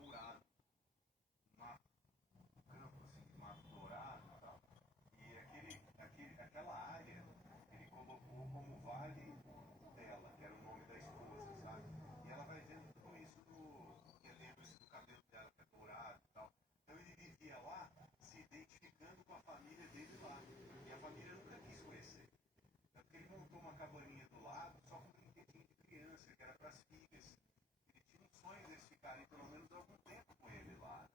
dourado, mato, campo assim, de mato dourado e tal. E aquela área ele colocou como vale dela, que era o nome da esposa, sabe? E ela vai vendo tudo isso lembra isso do cabelo dela, que é dourado e tal. Então ele vivia lá se identificando com a família dele lá. E a família nunca quis conhecer. Tanto que ele montou uma cabaninha do lado só com brinquedinho de criança, que era para as filhas. Ele tinha um sonho deles ficarem pelo menos algum tempo com ele lá.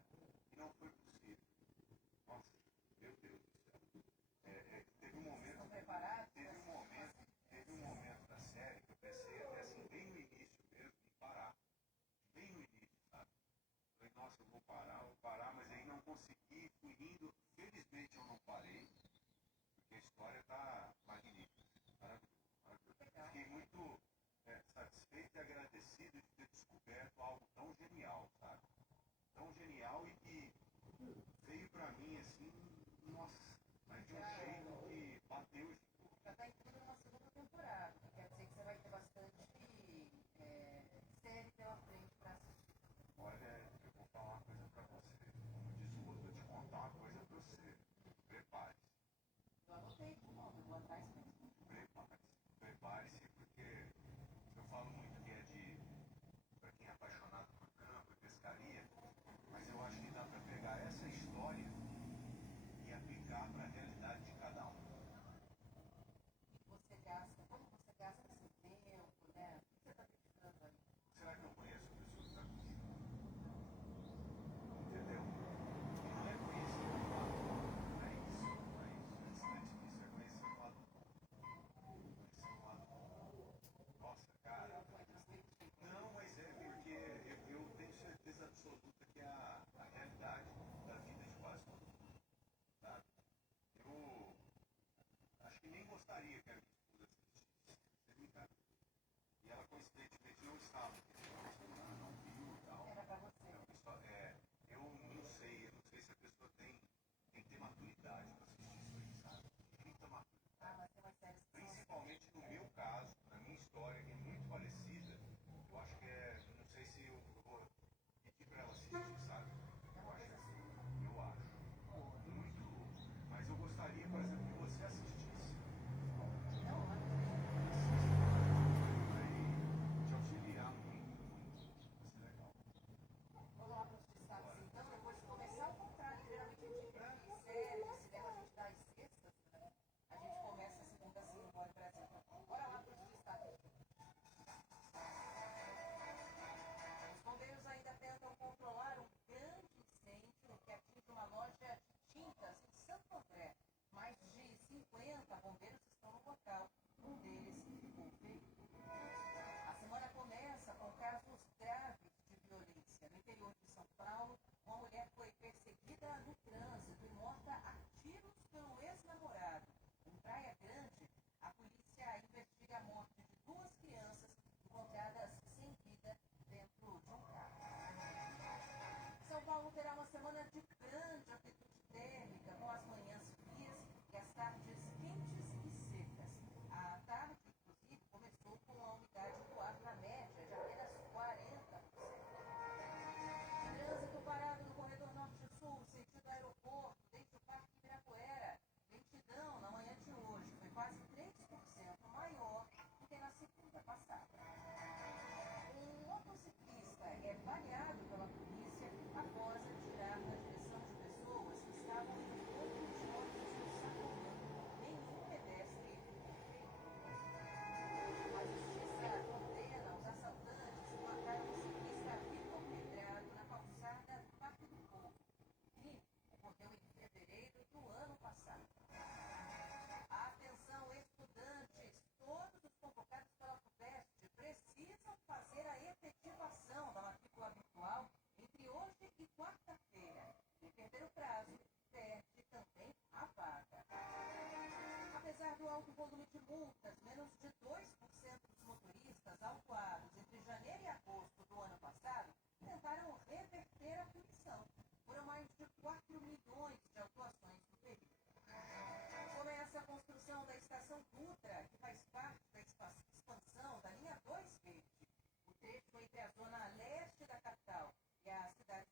E não foi possível. Nossa, meu Deus do céu. Teve um momento. Teve um momento da série que eu pensei até assim, bem no início mesmo, em parar. Bem no início, sabe? Falei, nossa, eu vou parar, mas aí não consegui, fui indo. Felizmente eu não parei, porque a história está magnífica. Maravilhoso. Fiquei muito satisfeito e agradecido de ter descoberto algo tão genial, sabe? Tão genial e que veio pra mim assim, nossa, mas de um jeito que bateu e ficou. Já está incluindo uma segunda temporada, quer dizer que você vai ter bastante série pela frente para assistir. Olha, eu vou falar uma coisa pra você. Como diz o outro, vou te contar uma coisa pra você. Prepare-se. Eu anotei o nome, vou atrás mesmo. Prepare-se, porque eu falo muito que é para quem é apaixonado por campo e pescaria, mas eu acho que dá para pegar essa história e aplicar para a realidade de cada um. E você gasta, como você gasta seu tempo, né? O que você está dedicando ali? Será que eu conheço a pessoa que está comigo? Entendeu? E não é conhecer o lado, não é isso, não é isso. Antes disso, é conhecer o lado bom. Conhecer o lado bom. Nossa, cara. Não, mas é porque eu tenho certeza absoluta que é a realidade da vida de quase todo mundo, sabe? Eu acho que nem gostaria que a minha esposa assistisse. Você me engana. E ela, coincidentemente, não estava. Não viu e tal. Era para você. Eu não sei se a pessoa tem que ter maturidade para assistir isso aí, sabe? Muita maturidade. Mas tem umas séries que Principalmente no meu caso, na minha história, que é muito parecida, eu acho que não sei se eu vou pedir para ela assistir, sabe? Eu acho assim, eu acho. Muito. Mas eu gostaria, por exemplo, que você assistisse. Vai te auxiliar muito. Vai ser legal. vamos lá para os destaques então, depois de começar ao contrário, geralmente a gente de série, de cinema, a gente dá as sextas, né? A gente começa a segunda assim, embora Brasil. Bora lá para os destaques. Os bombeiros ainda tentam controlar um grande incêndio que atinge uma loja de tintas em Santo André. Mais de 50 bombeiros estão no local. Um deles ficou ferido. A semana começa com casos graves de violência. No interior de São Paulo, uma mulher foi perseguida no trânsito e morta a tiros pelo ex-namorado. Em Praia Grande, a polícia investiga a morte de duas crianças encontradas sem vida dentro de um carro. São Paulo terá uma semana de grande amplitude térmica, com as manhãs frias e as tardes quentes e secas. A tarde, inclusive, começou com a umidade do ar na média de apenas 40%. Trânsito parado no corredor norte-sul, sentido aeroporto, desde o Parque Ibirapuera. Lentidão na manhã de hoje foi quase 3% maior do que na segunda passada. Um motociclista é baleado pela polícia após atirar na direção de pessoas que estavam em outros jogos do Sacomã. Nenhum pedestre ficou ferido. A justiça condena os assaltantes que mataram o ciclista Vitor Pedrado na calçada do Parque do Povo. O crime ocorreu em fevereiro do ano passado. Atenção, estudantes, todos os convocados pela FUVEST precisam fazer a efetivação da matrícula virtual entre hoje e quarta-feira. Quem perder o prazo, perde também a vaga. Apesar do alto volume de multas, menos de 2% dos motoristas autuados entre janeiro e agosto do ano passado tentaram reverter a punição. Foram mais de 4 milhões de autuações no período. Começa a construção da estação Dutra, que faz parte da expansão da linha 2 verde. O trecho entre a zona leste da capital e a cidade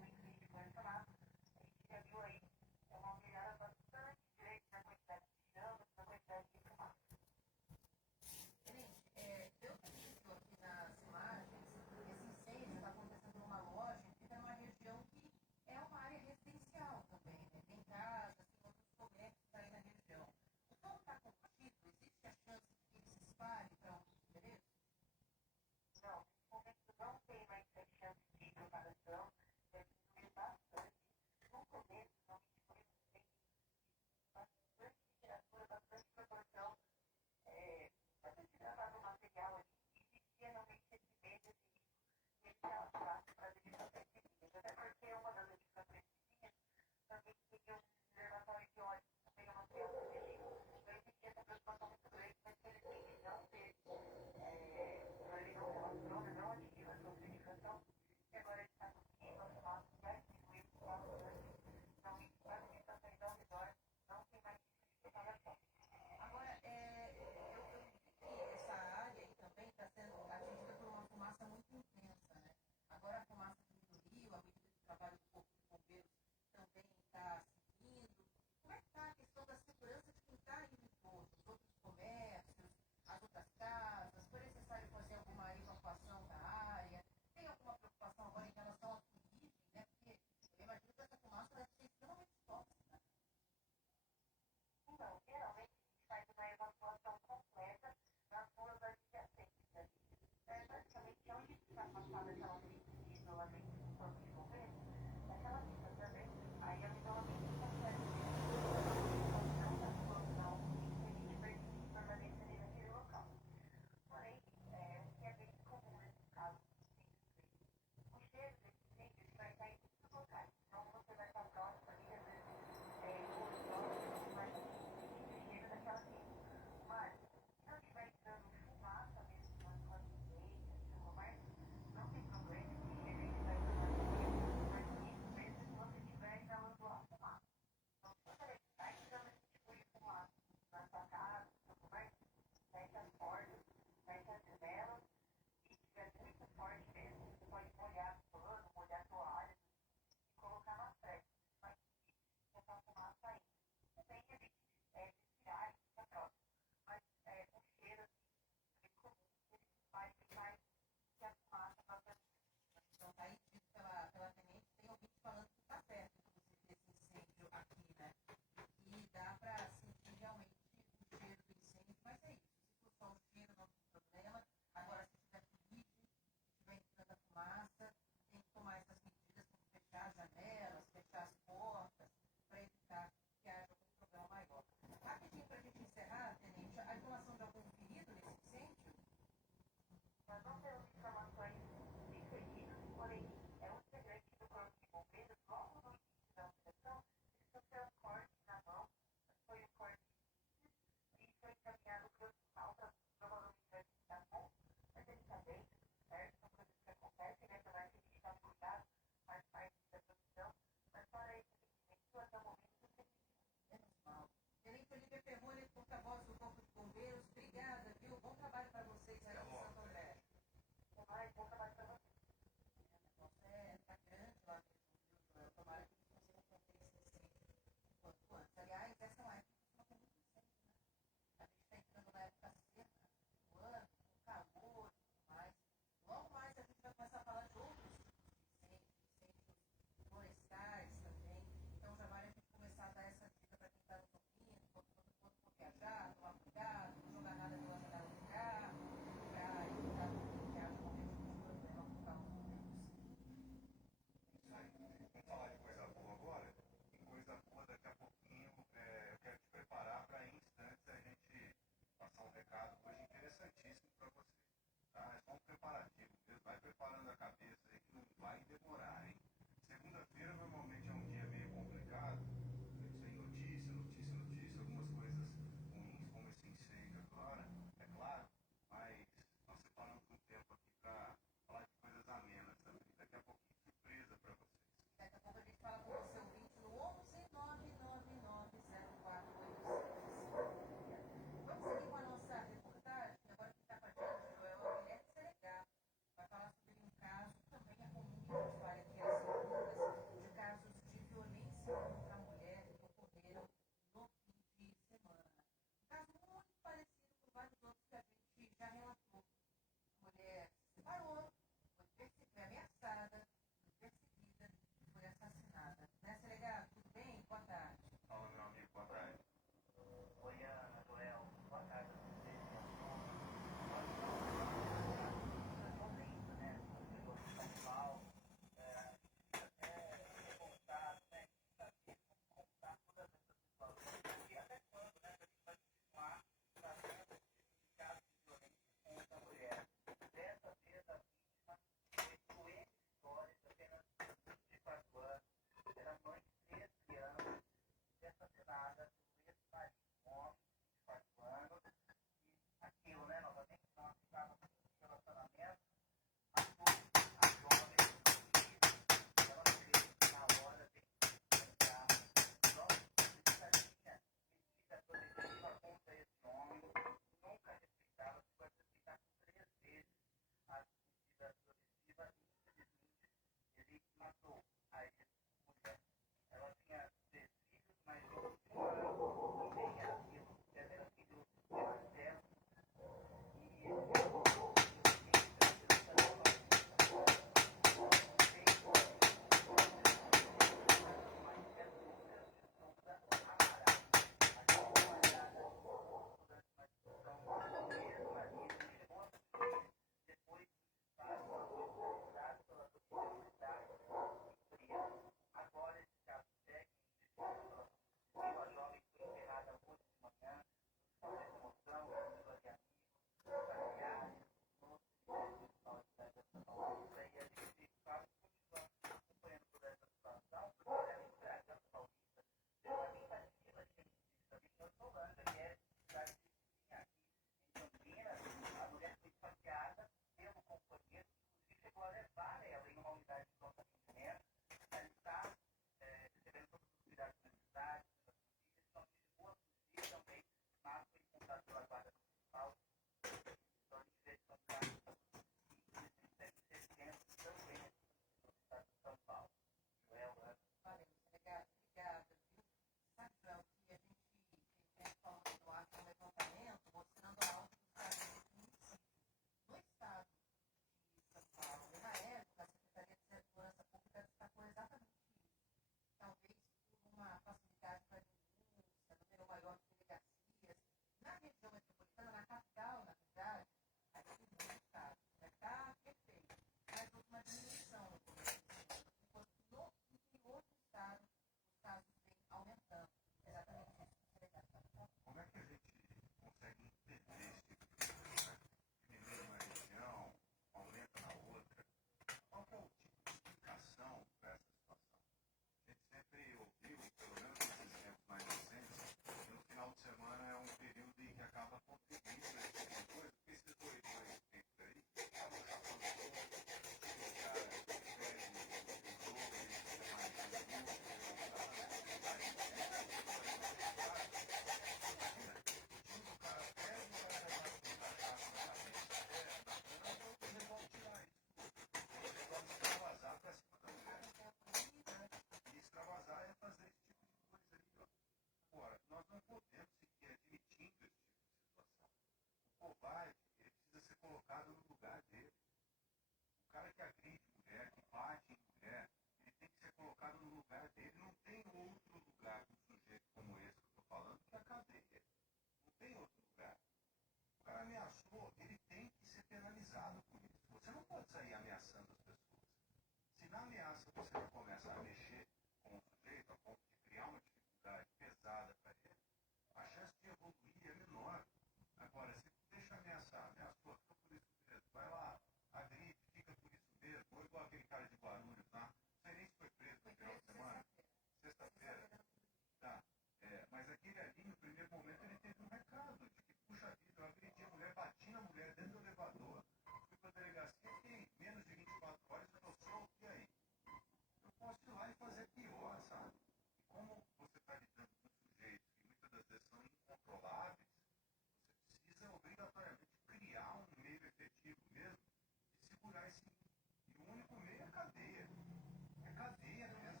via mesmo.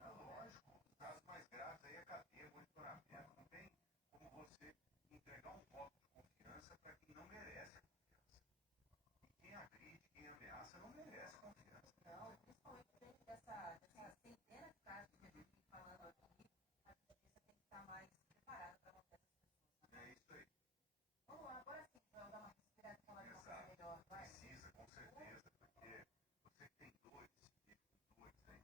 É lógico. Os casos mais graves aí é cadeia, monitoramento. Não tem como você entregar um voto de confiança para quem não merece a confiança. E quem agride, quem ameaça, não merece confiança. Não, principalmente diante dessa centena de casos que a gente vem falando aqui, a justiça tem que estar mais preparada para manter essas pessoas. Né? É isso aí. Vamos lá, agora sim, João, dar uma respirada e falar de uma coisa Exato. melhor, vai. Precisa, com certeza, porque você que tem dois, filhos, dois, aí,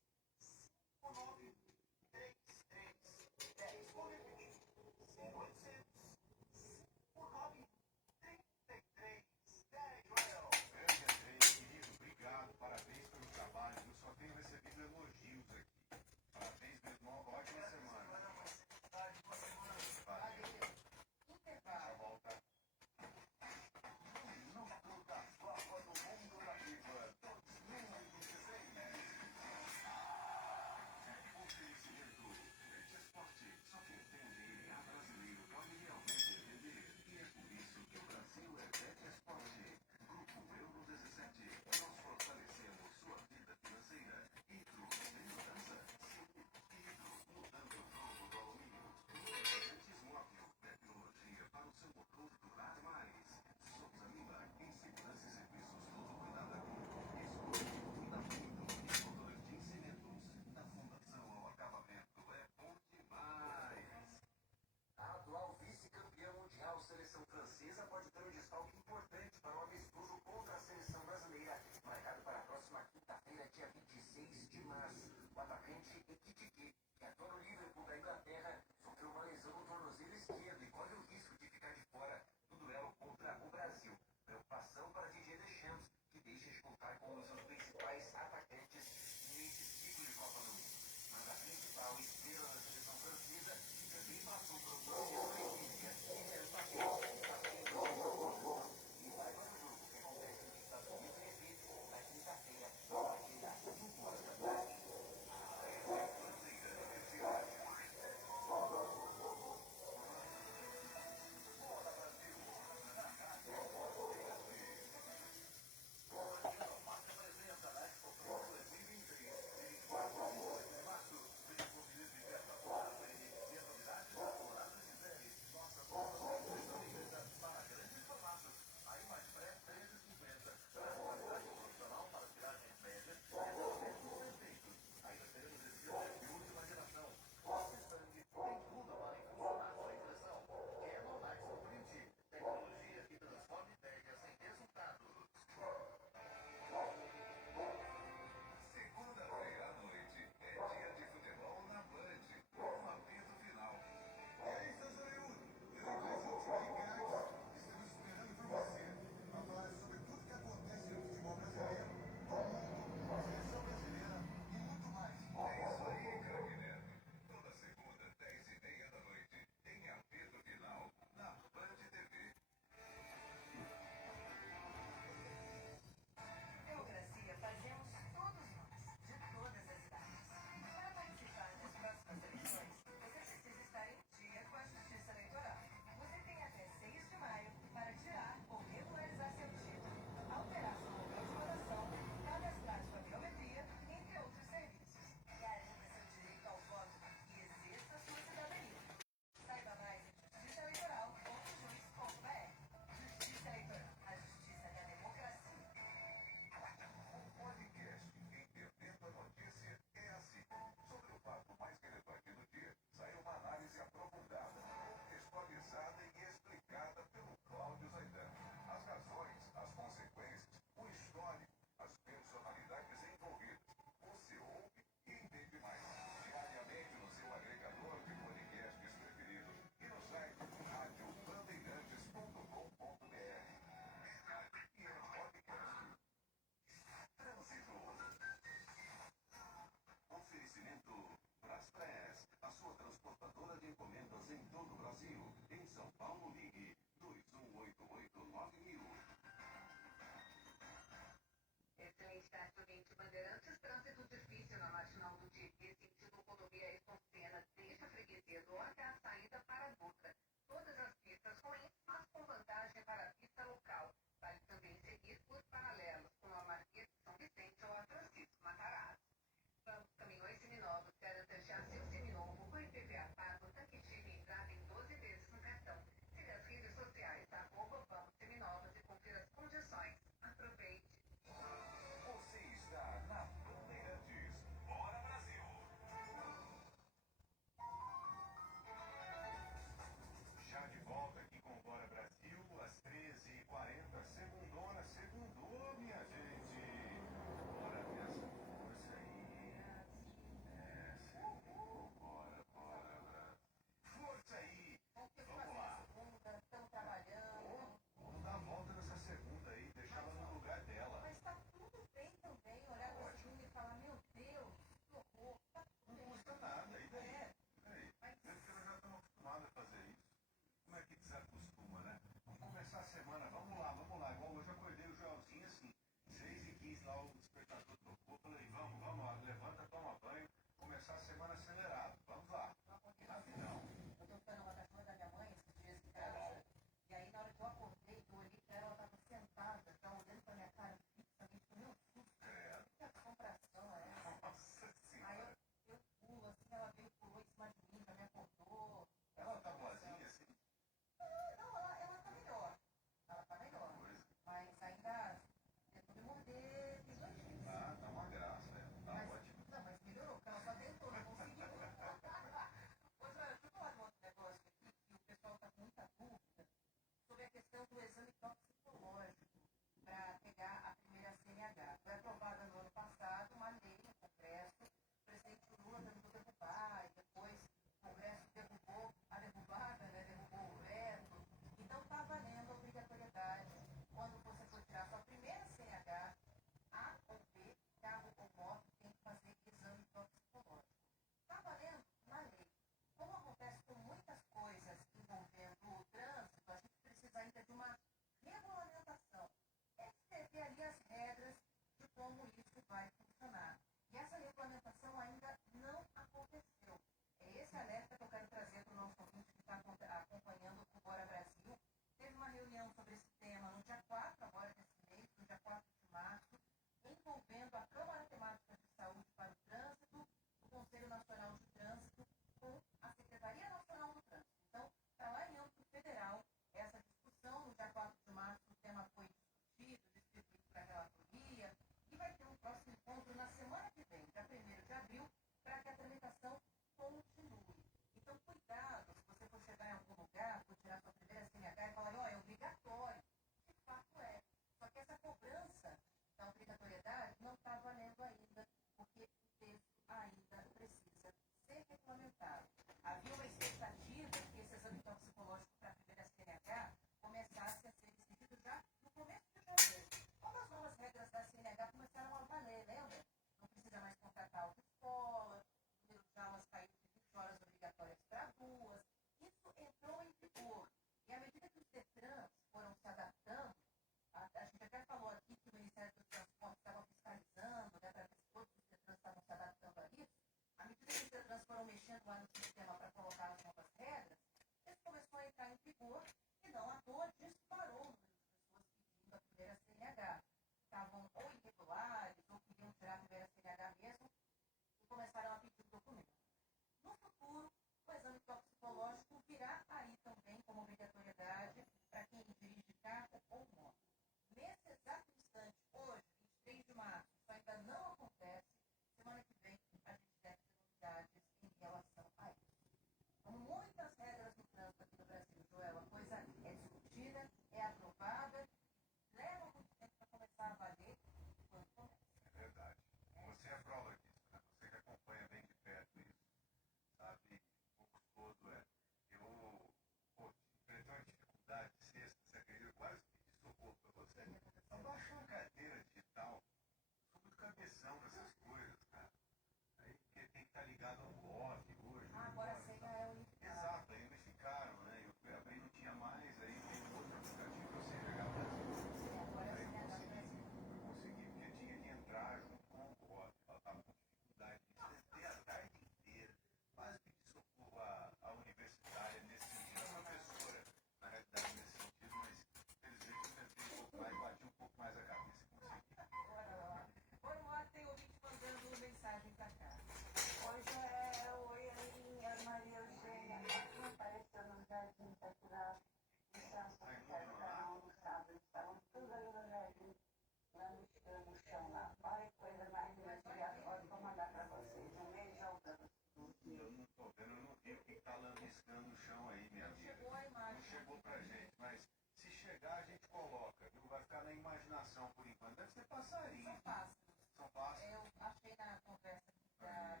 vendo no rio que tá lambiscando o chão aí, minha Não amiga. chegou a imagem. Não chegou pra gente, mas se chegar a gente coloca, viu? Vai ficar na imaginação por enquanto. Deve ser passarinho. São pássaros. São pássaros. Eu achei na conversa aqui da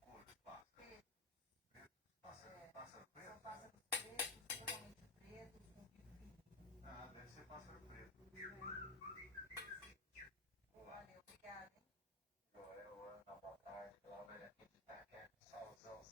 Cores, pássaros. preto. Pássaro, pássaro preto? São pássaros pretos, totalmente pretos, com bico fininho. Ah, deve ser pássaro preto. Valeu, obrigada, hein? Joel, Ana, boa tarde. Glauber aqui de Itaquera, solzão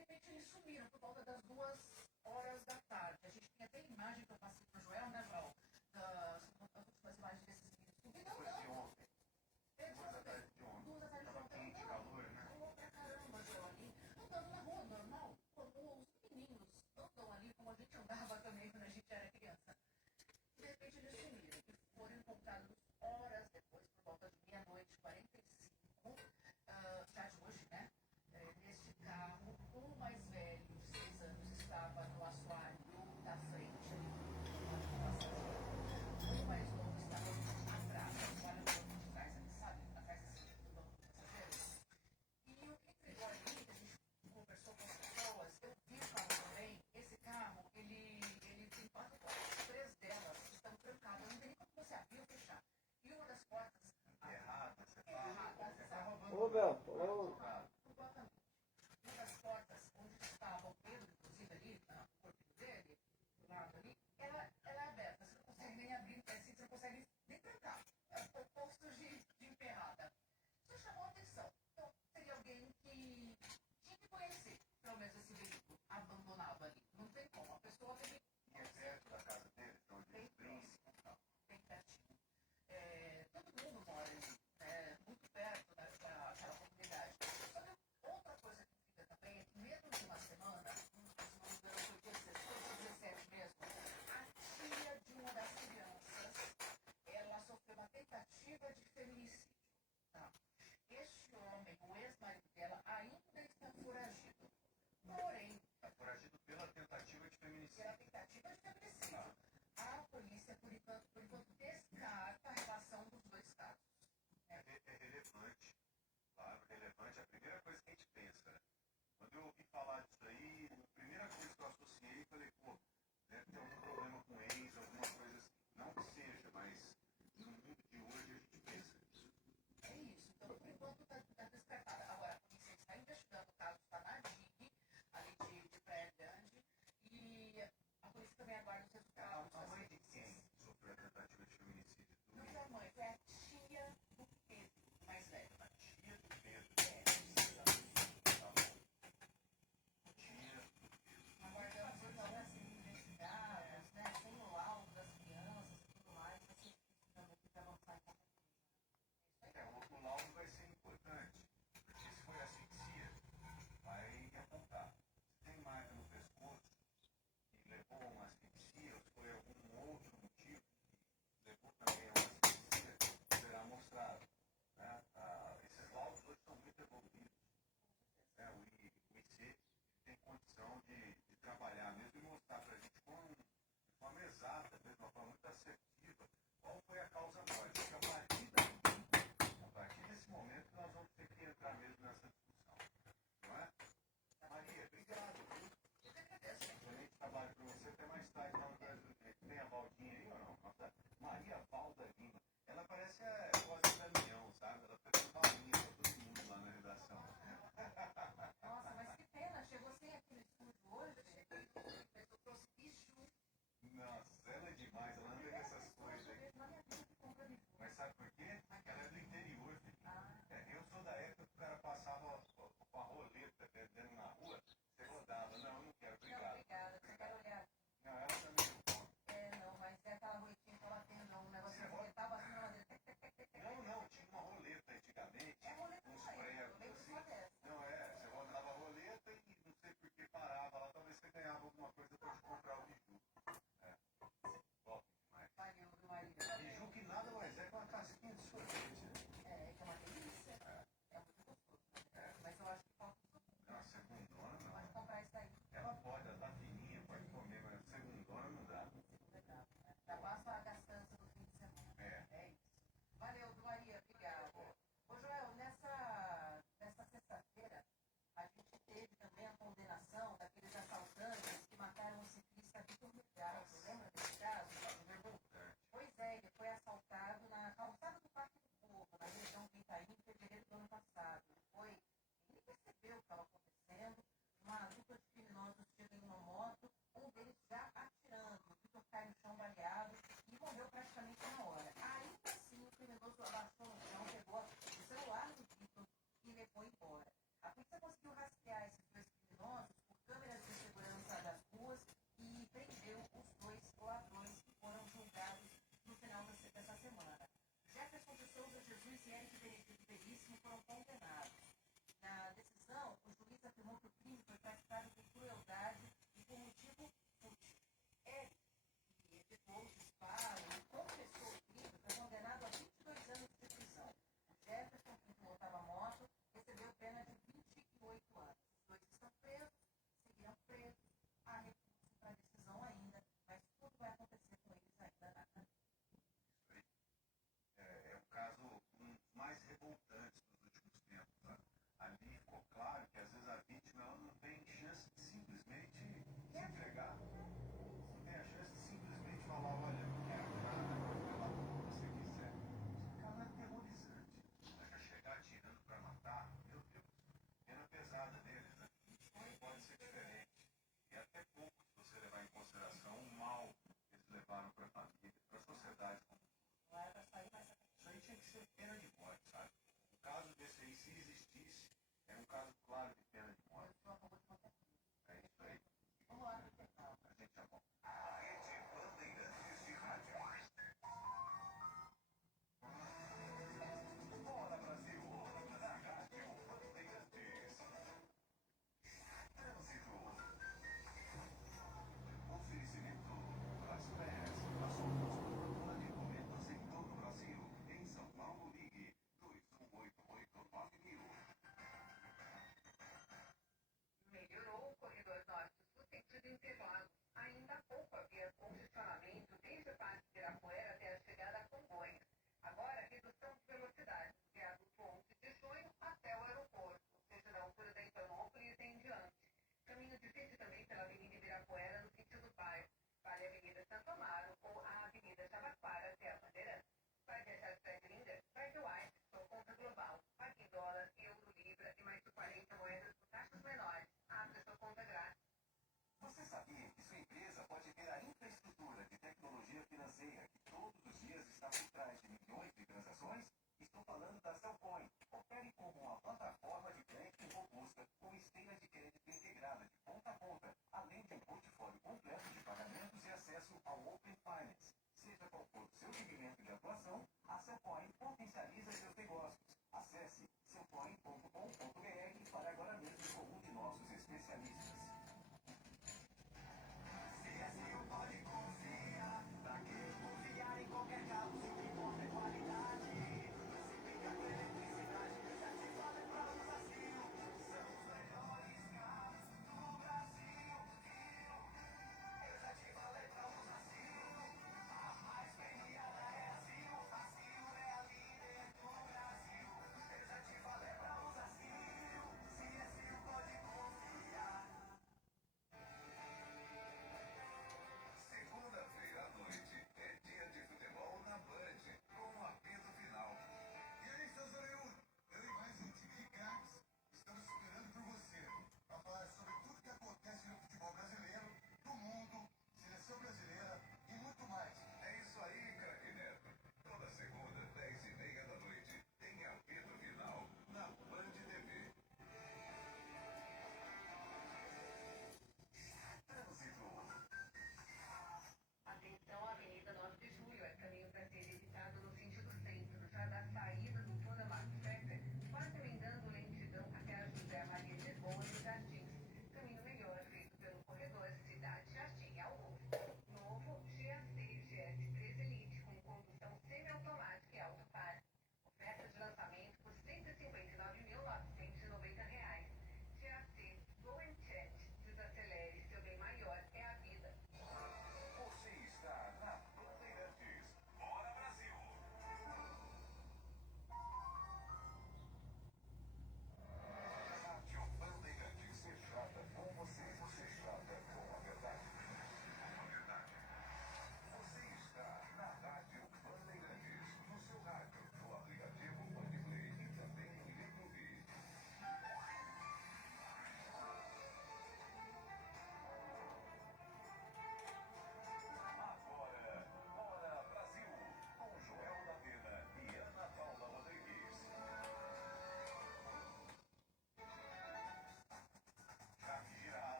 repente eles sumiram por volta das 2 horas da tarde. A gente tem até imagem que eu passei pro Joel, né, Joel? Das últimas imagens desses meninos subindo. Foi de ontem. Duas da tarde de ontem. Tava quente, calor, né? Calor pra caramba, Joel, ali. Andando na rua normal, como os meninos andam ali, como a gente andava também quando a gente era criança. De repente eles sumiram e foram encontrados horas depois, por volta de meia-noite, 45, já de hoje, né? Neste carro, o mais velho, de 6 anos, estava no assoalho da frente, o mais novo estava atrás, no assoalho do banco de trás, ali, sabe? Atrás do banco de passageiros. E o que entregou ali, que a gente conversou com as pessoas, eu vi o carro também, esse carro, ele tem 4 portas, 3 delas estão trancadas, não tem nem como você abrir ou fechar. E uma das portas... Errada, você fala. Você tá roubando. Ô, Beto, ô. Completamente. Uma das portas onde estava o Pedro, inclusive ali, o corpo dele, do lado ali, ela é aberta, você não consegue nem abrir, assim, você não consegue nem trancar. É o posto de emperrada. Isso chamou a atenção. Então, seria alguém que tinha que conhecer, pelo menos, esse veículo abandonado ali. Não tem como. A pessoa teve... E é perto da casa dele, onde Bem eles brincam. bem pertinho. Todo mundo mora ali, né? Muito perto daquela comunidade. Só que outra coisa que fica também é que menos de uma semana, se não me engano, foi dia 16 ou 17 mesmo, a tia de uma das crianças, ela sofreu uma tentativa de feminicídio. Tá? Este homem, o ex-marido dela, ainda está foragido. Porém, Está foragido pela tentativa de feminicídio. pela tentativa de feminicídio, a polícia, por enquanto, descarta a relação dos dois casos. É relevante, claro, relevante. A primeira coisa que a gente pensa, né? Quando eu ouvi falar disso aí, a primeira coisa que eu associei, falei, pô, deve ter algum problema com ex, alguma coisa assim. Não que seja, mas no mundo de hoje a gente pensa nisso. É isso. Então, por enquanto, está descartada. Agora, a polícia está investigando o caso, está na DIG, ali de Praia Grande, e a polícia também aguarda os resultados. A mãe de quem sofreu a tentativa de feminicídio? Não foi a mãe, foi a tia do Pedro, mais velho. A tia do Pedro. É, Tá bom. Tia do Pedro. aguardamos os resultados investigados, né? Sem o laudo das crianças e tudo mais, vai ser difícil também para avançar em qualquer coisa. O laudo vai ser importante, porque se foi asfixia, vai apontar. Se tem marca no pescoço e levou a uma asfixia, ou se foi algum outro motivo que levou também a uma asfixia, será mostrado. Né? Esses laudos hoje são muito evoluídos. Né? O IC tem condição de trabalhar mesmo e mostrar para a gente de forma exata, de uma forma muito assertiva, qual foi a causa morte. A partir desse momento, nós vamos ter que entrar mesmo nessa discussão. Não é? Maria, obrigado. Eu que agradeço. Excelente trabalho para você. Até mais tarde lá no Brasil. Tem a Valdinha aí ou não? Nossa, Maria Valda Lima. Ela parece a voz da Leão, sabe? Ela fica dando balinha para todo mundo lá na redação. Nossa, mas que pena, chegou sem aqui no estúdio hoje, mas eu trouxe bicho. Nossa, ela é demais. Ela anda com essas coisas aí. Na minha vida que compra bicho. Mas sabe por quê? Ela é do interior, filho. Ah. Eu sou da época que o cara passava com a roleta vendendo na rua. Você rodava. Não, eu não quero. Não, Obrigado. obrigada, você quer olhar? Não, ela também não come. Não, mas é aquela roitinha que ela tem, não, um negócio que ele tava assim na madeira. Não, tinha uma roleta antigamente. É roleta Uns não é, eu pregos lembro assim. só dessa. Não, você rodava a roleta e não sei por que parava lá. Talvez você ganhava alguma coisa pra te comprar o biju. Top demais. Valeu, meu marido. Biju que nada mais é que uma casquinha de sorvete, né? Que é uma delícia. É muito gostoso. Mas eu acho que falta Não, a segundona não. pode comprar isso daí. Ela pode, ela tá fininha, pode comer, mas a segundona não dá. Legal, né? Já passa a gastança do fim de semana. É. Isso. Valeu, Maria, obrigada. Ô, Joel, nessa sexta-feira, a gente teve também a condenação daqueles assaltantes que mataram o ciclista Vitor Melgado. Lembra desse caso? Pois é, ele foi assaltado na calçada do Parque do Povo, na região do Itaim, em fevereiro do ano passado. Ele nem percebeu o que estava acontecendo. Uma dupla de criminosos chega em uma moto, um deles já atirando. O Vitor cai no chão baleado e morreu praticamente na hora. Ainda assim, o criminoso abaixou no chão, pegou o celular do Vitor e levou embora. A polícia conseguiu rastrear esses dois criminosos Jesus e Eric Benedito Veríssimo foram condenados. Na decisão, o juiz afirmou que o crime foi praticado com crueldade e por motivo fútil. Eric, que efetuou o disparo e confessou o crime, foi condenado a 22 anos de prisão. Jefferson, que pilotava a moto, recebeu pena de 28 anos. Os dois estão presos, seguirão presos. Há recurso para a decisão ainda, mas tudo vai acontecer com eles ainda na cadeia. É o caso um dos mais revoltantes dos últimos tempos. Tá? Ali ficou claro que às vezes a vítima ela não tem chance de simplesmente se entregar. Não tem a chance de simplesmente falar, olha, eu quero nada, pela como você quiser. Esse caso é aterrorizante. Já chegar atirando para matar, meu Deus, pena pesada deles, né? Não pode ser diferente. E até pouco se você levar em consideração o mal que eles levaram para a família, para a sociedade como Não era para sair, mas isso aí tinha que ser pena de morte, sabe? Um caso desse aí, se existisse, é um caso claro de pena de morte. É isso aí. vamos lá, intervalo. A gente já volta. A Rede Bandeirantes de Rádio. Bora, Brasil! Na Rádio Bandeirantes. Trânsito. Oferecimento Braspress. Assuntos por planejamentos em todo o Brasil. Em São Paulo, ligue 2188-9000. Melhorou o corredor norte-sul sentido Interlagos. Ainda há pouco havia congestionamento desde o Parque Ibirapuera até a chegada a Congonhas. Agora, redução de velocidade do viaduto 11 de junho até o aeroporto, ou seja, da altura da Higienópolis em diante. Caminho difícil também pela Avenida Ibirapuera no sentido do bairro. Vale a Avenida Santo Amaro ou a Avenida Jabaquara até a Bandeirantes. Vai viajar para gringa? Vai de White, sua conta global. Pague em dólar, euro, libra e mais de 40 moedas por taxas menores. Abra sua conta grátis. Você sabia que sua empresa pode ter a infraestrutura de tecnologia financeira que todos os dias está por trás de milhões de transações? Estou falando da Cellcoin. Opere como uma plataforma de crédito robusta com esteira de crédito integrada de ponta a ponta, além de um portfólio completo de pagamentos e acesso ao Open Finance. Seja qual for o seu segmento de atuação, a Cellcoin potencializa seus negócios. Acesse cellcoin.com.br para agora mesmo com um de nossos especialistas. CSU pode confiar, pra que confiar em qualquer carro, sempre importa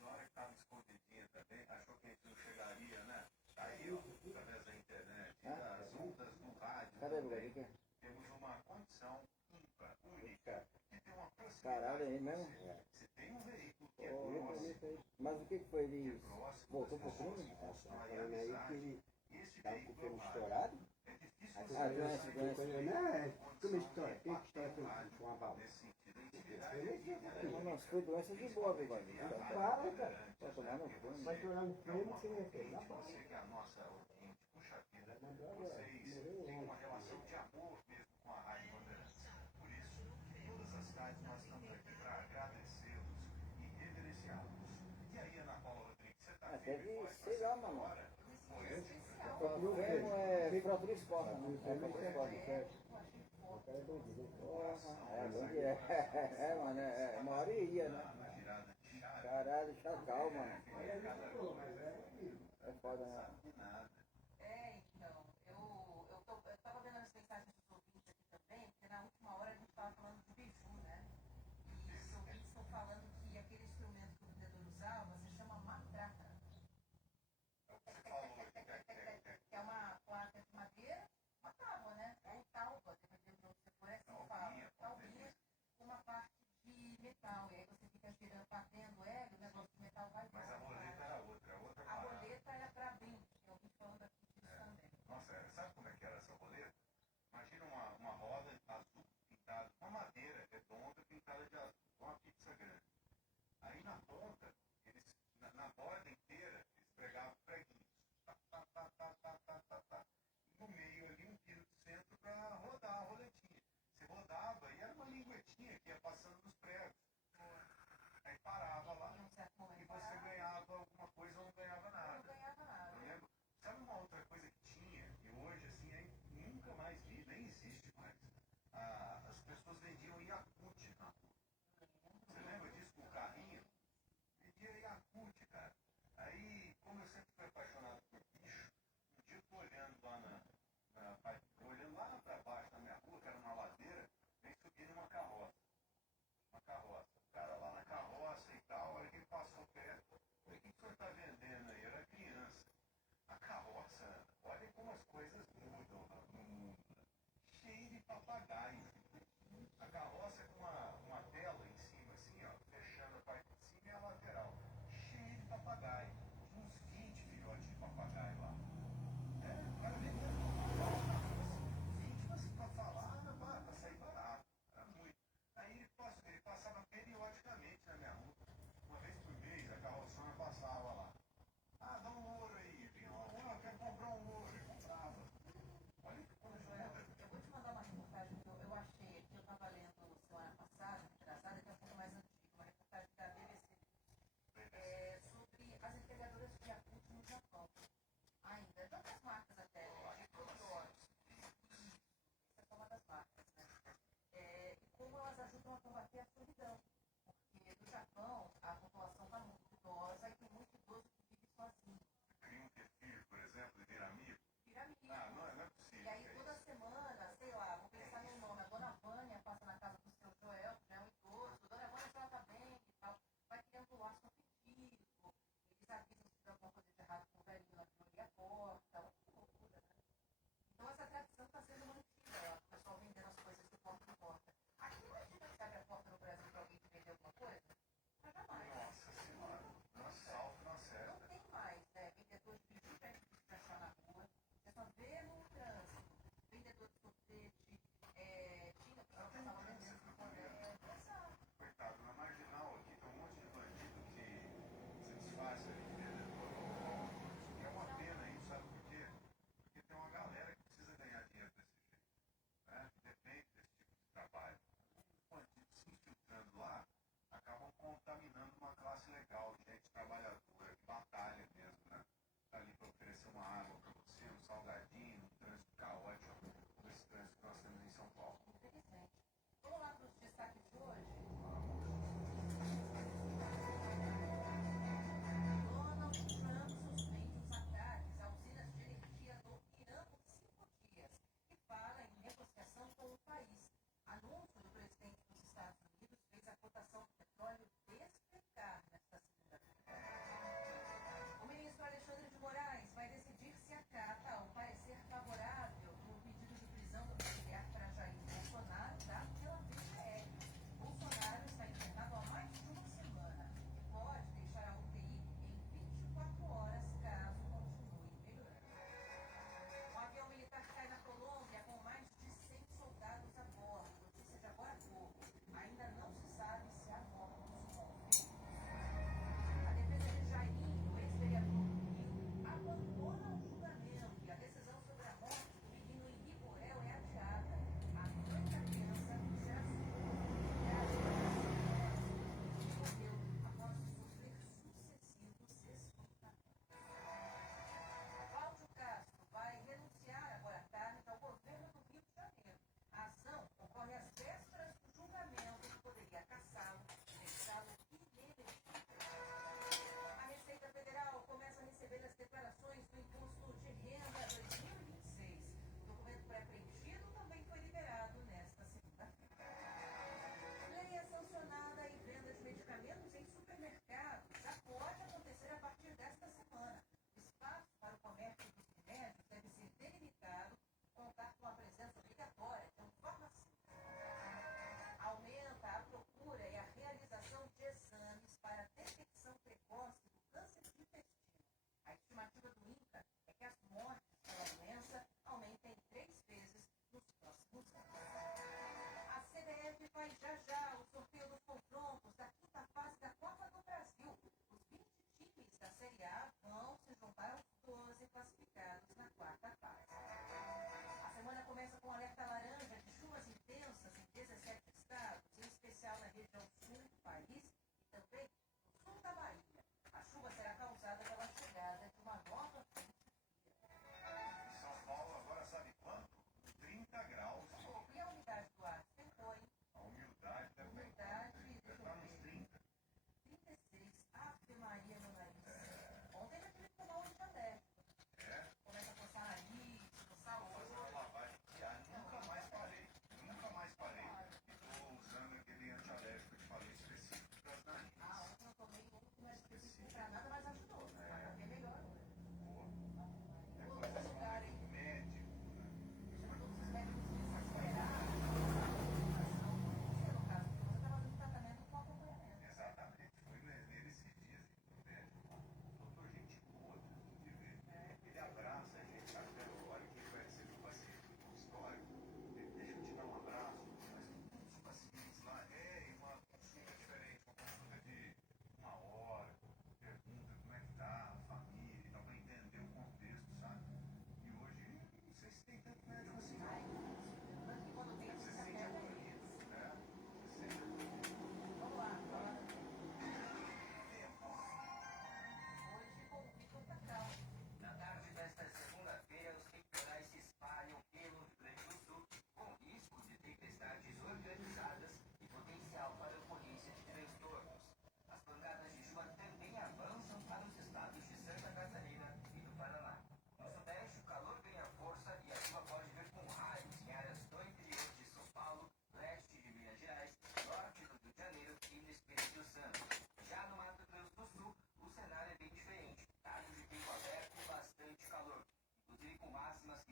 senhora que estava escondidinha também, achou que a gente não chegaria, né? Tá aí, ó, através da internet, das ondas do rádio também, temos uma condição ímpar, única, de ter uma proximidade. Caralho, é mesmo? Se tem um veículo que é próximo, Mas o que foi? Ele próximo voltou das pro pessoas, crime? constrói Falando aí que amizade, ele esse tava com o veículo pelo é válido. estourado. É difícil Aí você Ah, pensar doença. em né? Como história? condição Quem de que história bater no foi rádio com a bala? nesse sentido. A intimidade aqui, Não, não, se foi doença de boa, bigode. Para, cara. Vai tomar no cu, Vai né? estourar no freio, você vai pegar. Você que é a nossa ouvinte, puxa vida, vocês têm uma relação de amor mesmo com a Rádio Bandeirantes. Por isso, todas as tardes nós estamos aqui para agradecê-los e reverenciá-los. E aí, Ana Paula Rodrigues, você está Até firme e que, forte sei pra lá, ser mano. agora? Especial. O fermo é fratura exposta, né? É fratura exposta. Porra, é, bom que é. É, mano, é uma hora ia, né? Na virada de chave, Caralho, chacal, mano. É foda, né? de nada. Então, eu tava vendo as mensagens dos ouvintes aqui também, porque na última hora a gente tava falando de biju, né? E os ouvintes estão falando que aquele instrumento que o vendedor usava se chama matraca, Você falou que que é uma placa de madeira, uma tábua, né? Ou talba, dependendo de onde você for, é assim que fala. Talbinha com uma parte de metal. E aí você fica girando, batendo ela, o negócio de metal vai mas a roleta era outra, outra A parada. roleta era para brinde, tem alguém falando aqui disso também. Nossa, sabe como é que era essa roleta? Imagina uma roda azul pintada, uma madeira redonda pintada de azul, uma pizza grande. Aí na ponta, eles, na borda inteira, eles pregavam preguinhos. Tá, tá, tá, tá, tá, tá, tá, tá. E no meio ali um quilo de centro para rodar a roletinha. Você rodava e era uma linguetinha que ia passando nos pregos. Aí parava lá Em um certo e momento você ganhava alguma coisa ou não ganhava não nada. ganhava nada. Eu lembro. Sabe uma outra coisa que tinha, e hoje assim, aí nunca mais vi, nem existe mais? As pessoas vendiam Yakult na rua. Você lembra disso com o carrinho? Vendia Yakult, cara. Aí, como eu sempre fui apaixonado por bicho, um dia eu tô olhando lá olhando lá pra baixo na minha rua, que era uma ladeira, vem subindo uma carroça. Uma carroça. O cara lá na carroça e tal, a hora que ele passou perto, falei, o que o senhor tá vendendo aí? Eu era criança. A carroça, olha como as coisas mudam no mundo. Cheio de papagaio. A carroça com uma tela em cima, assim, ó, fechando a parte de cima e a lateral. Cheio de papagaio. Uns 20 filhotes de papagaio lá. É, o cara vendendo papagaio. 20, mas pra falar, pra sair barato. Era muito. Aí ele passava periodicamente na minha rua. Uma vez por mês, a carroçona passava lá. Ah, dá um ouro aí. Vinha um, quer comprar um ouro. Ele comprava. Olha que coisa Joel, muda. eu vou te mandar uma reportagem que eu achei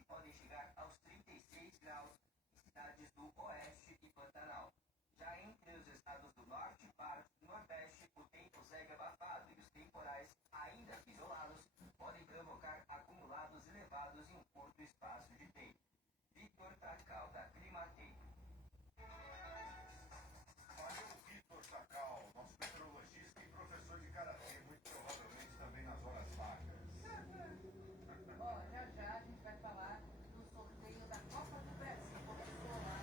podem chegar aos 36 graus em cidades do Oeste e Pantanal. Já entre os estados do Norte e parte do Nordeste, o tempo segue abafado e os temporais, ainda que isolados, podem provocar acumulados elevados em um curto espaço de tempo. Vitor Tacal, da Climatempo. Valeu, Vitor Sacal, nosso meteorologista e professor de karatê, muito provavelmente também nas horas vagas. Ó, já já a gente vai falar do sorteio da Copa do Brasil. Começou lá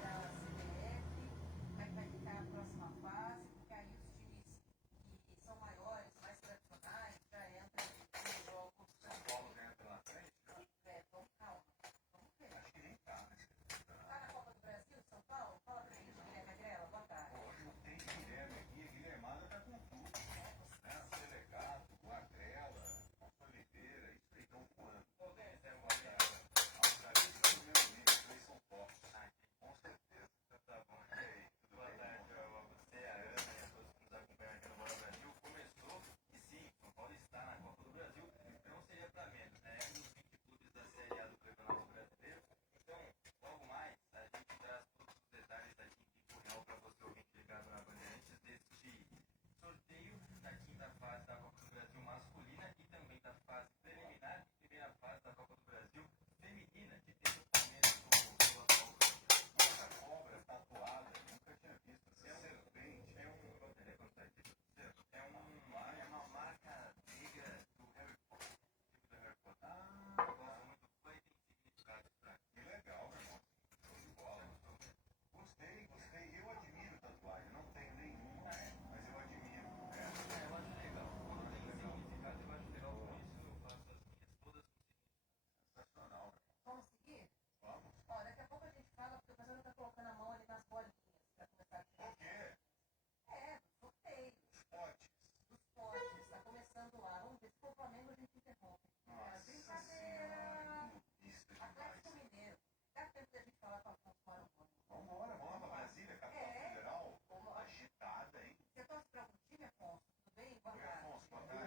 da CBF, como é que vai ficar a próxima fase, porque aí os times que são maiores, mais tradicionais, já entram nos jogos. São Paulo já entra na frente? Então, calma. Vamos ver. Acho que nem tá, né? Tá na Copa do Brasil, São Paulo? Fala pra gente, Guilherme Agrela, boa tarde. Hoje não tem Guilherme aqui, a Guilhermada tá com tudo. Né? O Selegato, o Agrela, o Oliveira, isso aí estão voando. Boa tarde. Os caras estão no meu nível, três são fortes. Com certeza. Tá bom. E aí, tudo bem? Boa tarde, você, a Ana e a todos que nos acompanham aqui no Bola Brasil. Começou, e sim, São Paulo está na Copa do Brasil, não seria para menos, né? É um dos 20 clubes da Série A do Campeonato Brasileiro. Então, logo mais, a gente traz todos os detalhes aqui em tempo real para você ouvinte ligado na Bandeirantes deste sorteio da quinta fase da Copa do Brasil masculina e também da fase preliminar e primeira fase da Copa do Brasil feminina, que tem o Palmeiras como atual campeão. Essa cobra tatuada, nunca tinha visto. Essa serpente. É uma marca negra do Harry Potter, tipo do Harry Potter. Ah, Eu gosto muito, foi tem significado pra mim. que legal, meu irmão. Show de bola. Gostei, gostei. Eu admiro tatuagem. Não tenho nenhuma, mas eu admiro. Eu acho legal. Quando tem significado, eu acho legal, por isso eu faço as minhas todas com significado. Sensacional. Vamos seguir? Vamos. Ó, daqui a pouco a gente fala, porque o professor tá colocando a mão ali nas bolinhas pra começar a tirar. O quê? É, do sorteio, Potes. dos potes, tá começando lá. Vamos ver se for o Flamengo a gente interrompe. É Nossa brincadeira. senhora. Clubista demais. Atlético Mineiro. Dá tempo de a gente falar com a Afonso Marangoni. Vambora, vamos pra Brasília, capital É. federal. Vamos lá. Agitada, hein? Você torce pra algum time, Afonso? Tudo bem? Boa Oi, tarde. Afonso, boa tarde.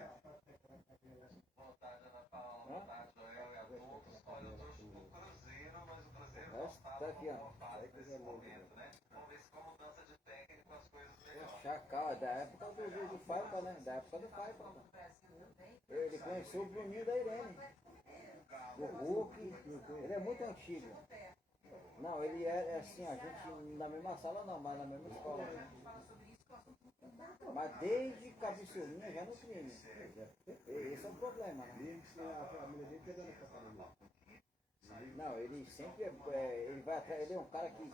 Boa tarde, Ana Paula. Boa tarde, Joel e a todos. Olha, eu torço pro Cruzeiro, mas o Cruzeiro não está Tá aqui, numa ó. boa fase Tá nesse momento, né? Vamos ver se com a mudança de técnico as coisas melhoram. Chacal, é da época do Faipa, né? Da época do Copa Faipa. do Brasil também. Ele conheceu o Bruninho da O Irene. Atlético Mineiro. O Hulk. Ele é muito antigo. Chegou perto. Não, ele é assim, a gente na mesma sala não, mas na mesma escola. A gente fala sobre isso, que o assunto não tem nada a ver. Mas desde cabeçulinha já no crime. Esse é o problema, né? A família dele pegando essa família. Não, ele sempre ele vai atrás, ele é um cara que,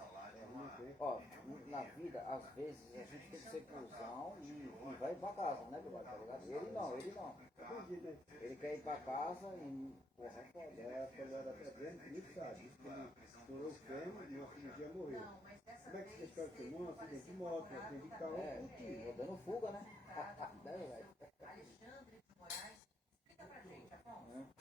ó, na vida, às vezes a gente tem que ser cuzão e vai pra casa, né, Bilal, tá ligado? Ele não. Entendi, né? Ele quer ir pra casa e, porra, foda. É, quando era até vendo, comigo sabe. Disse que ele estourou o fêmur e uma cirurgia morreu. Não, mas dessa Como é que vez você espera que teve um acidente de moto, um acidente de carro? É, dando fuga, né? resultado do Né, ministro velho? Alexandre de Moraes. Explica pra gente, Afonso.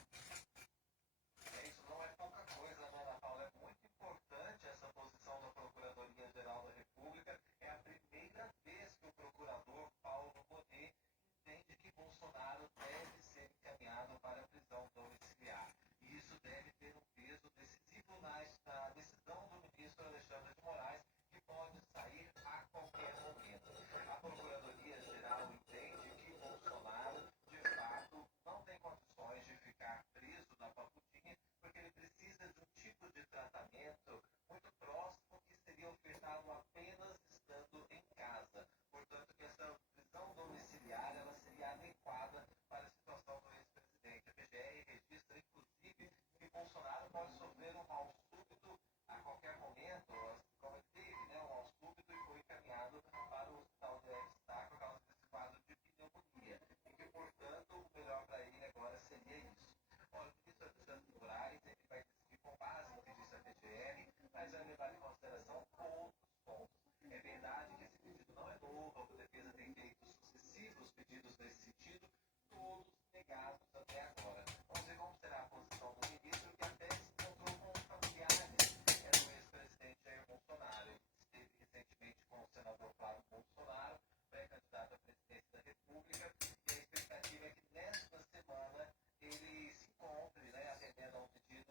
Isso não é pouca coisa, né, Ana Paula? É muito importante essa posição da Procuradoria-Geral da República. É a primeira vez que o procurador Paulo Gonet entende que Bolsonaro deve ser encaminhado para a prisão domiciliar. E isso deve ter um peso decisivo na decisão do ministro Alexandre de Moraes, que pode sair a qualquer momento. A Procuradoria-Geral entende que Bolsonaro, de fato, não tem condições de ficar preso na Paputinha, porque ele precisa de um tipo de tratamento muito próximo que seria ofertado apenas estando em casa. Portanto, que essa prisão domiciliar ela seria adequada para a situação do ex-presidente. A PGR registra, inclusive, que Bolsonaro pode sofrer um mal súbito a qualquer momento, como ele teve, né, um mal súbito e foi encaminhado para o hospital de Estado por causa desse quadro de pneumonia. E que, portanto, o melhor para ele agora seria isso. Olha, o ministro Alexandre de Moraes ele vai decidir com base no que disse a PGR, mas vai levar em consideração outros pontos. É verdade que esse pedido não é novo, a defesa tem feito sucessivos pedidos nesse sentido, todos negados até agora. Vamos ver como será a posição do ministro, que até se encontrou com os familiares do ex-presidente Jair Bolsonaro. Ele esteve recentemente com o senador Flávio Bolsonaro, pré-candidato à presidência da República, e a expectativa é que nesta semana ele se encontre, né, atendendo a um pedido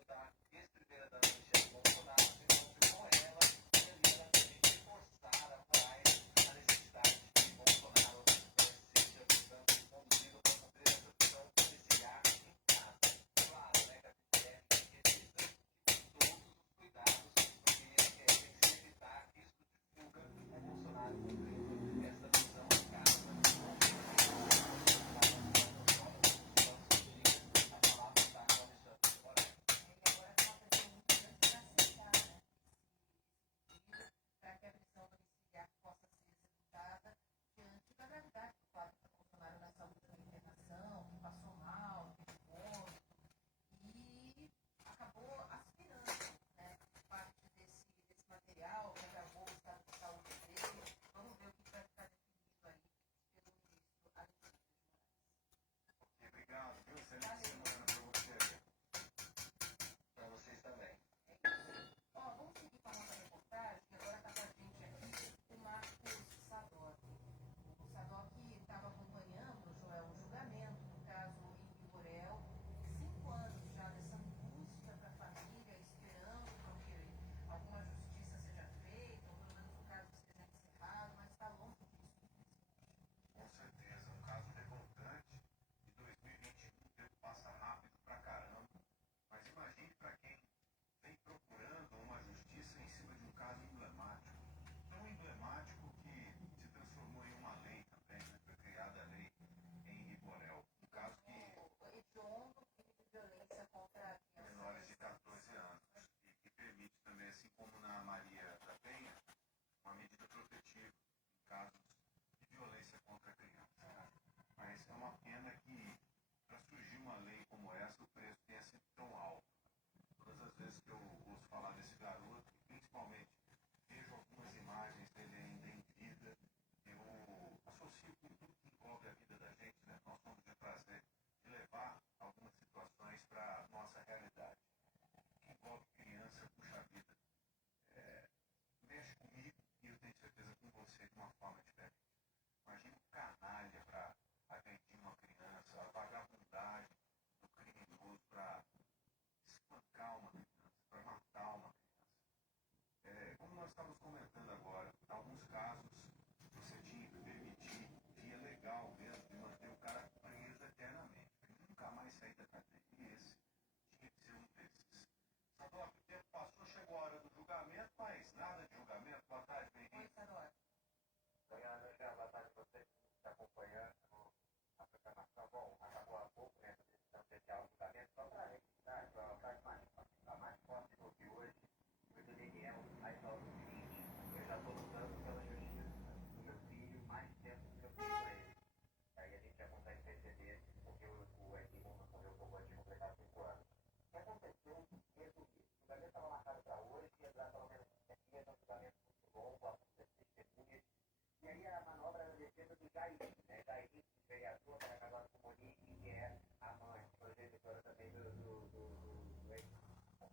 Jair, né? Jair, vereador, que era casado com Monique, que é a mãe, progenitora também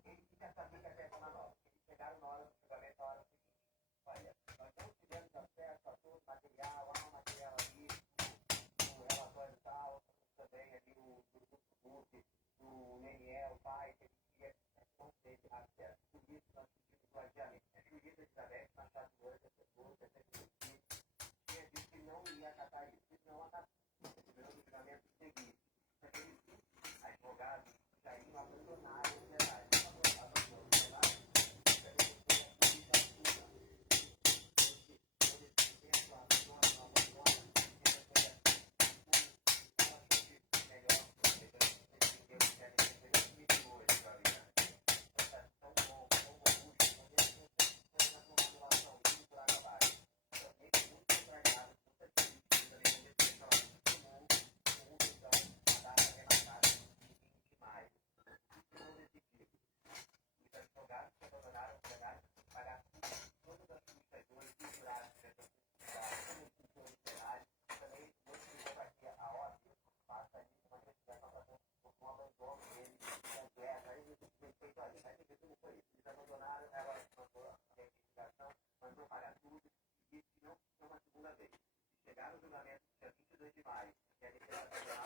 ele já sabia que até uma nova. Eles chegaram na hora do julgamento, na hora seguinte. Olha, nós não tivemos acesso a todo o material, há um material ali, o relatório tal, também ali o do Leniel, o pai, que ele queria não teve acesso. Por isso nós pedimos o adiamento. A juíza Elizabeth Machado Moura, tinha dito que não ia acatar isso. Isso não acatou. O julgamento seguinte. Aqueles advogados já iam abandonar a sociedade. Abandonou a sociedade. Chegaram no julgamento dia 22 de maio, que é a defesa federal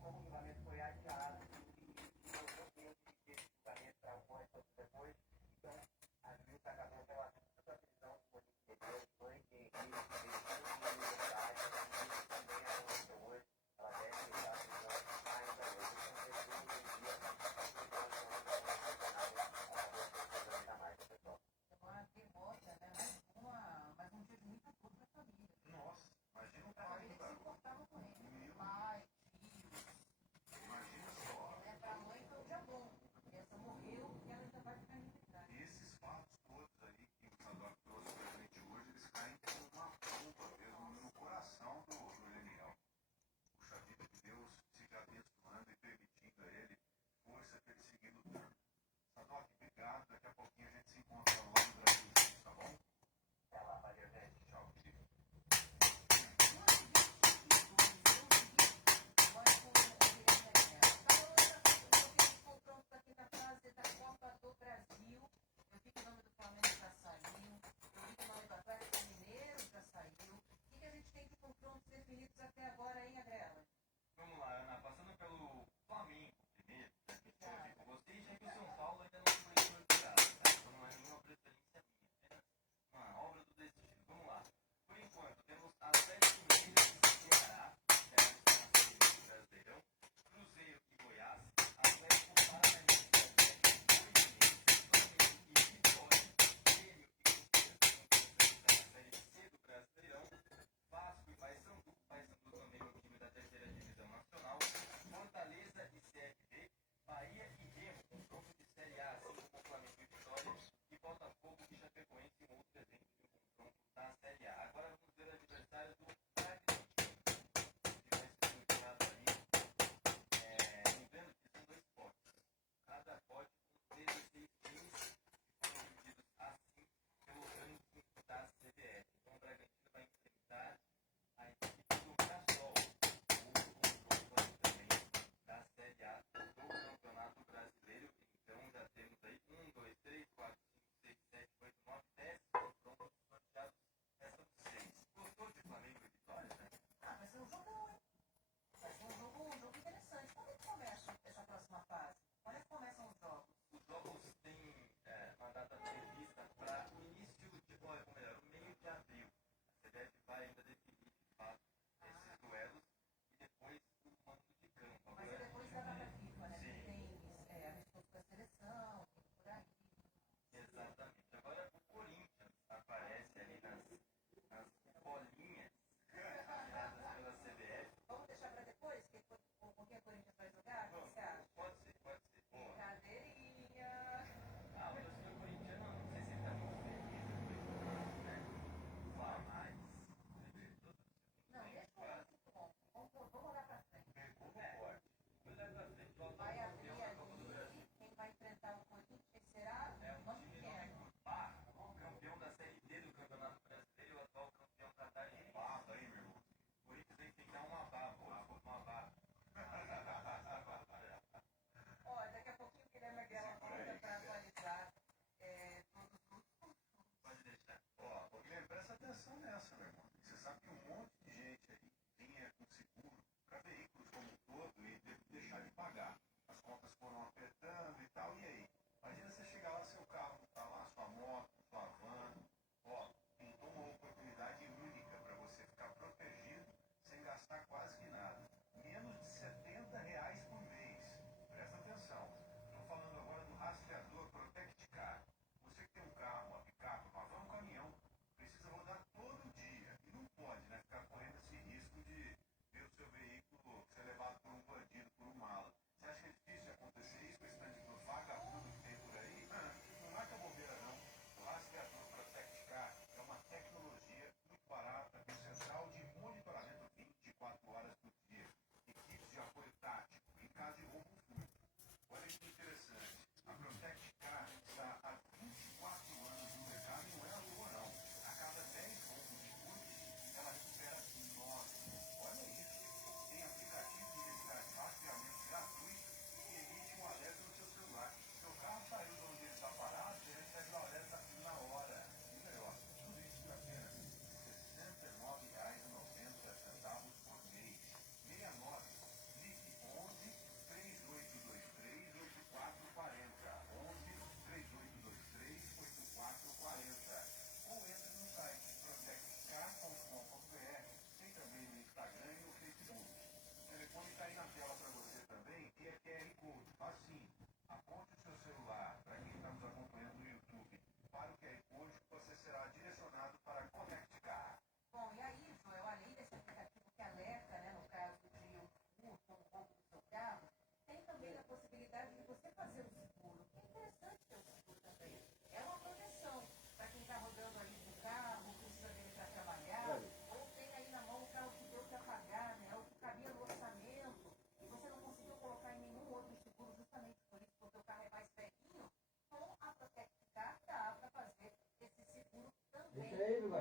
como o julgamento foi adiado, e não deu tempo de ter esse julgamento para algumas coisas depois, então a juíza acabou pela sua prisão de Monique Medeiros, mãe de Henrique, também aconteceu hoje, ela deve estar ainda hoje. Uma derrota, né? Mais um dia de muita dor para a família. Nossa, imagina o Para a pai família do que se garoto. importava com ele. Pai, tios. Imagina só. Né? Para a mãe foi um dia bom. E essa morreu e ela ainda vai ficar em liberdade. E esses fatos todos aí que o Sadok trouxe pra gente hoje, eles caem como uma bomba mesmo no coração do Leniel. Puxa vida, que Deus siga abençoando e permitindo a ele força para ele seguir lutando. Sadok, obrigado. Daqui a pouquinho a gente se encontra lá no Brasil, tá bom? Até lá, valeu, gente. Tchau. Vamos lá, Ana, passando pelo Flamengo primeiro, né, que eu vi com vocês,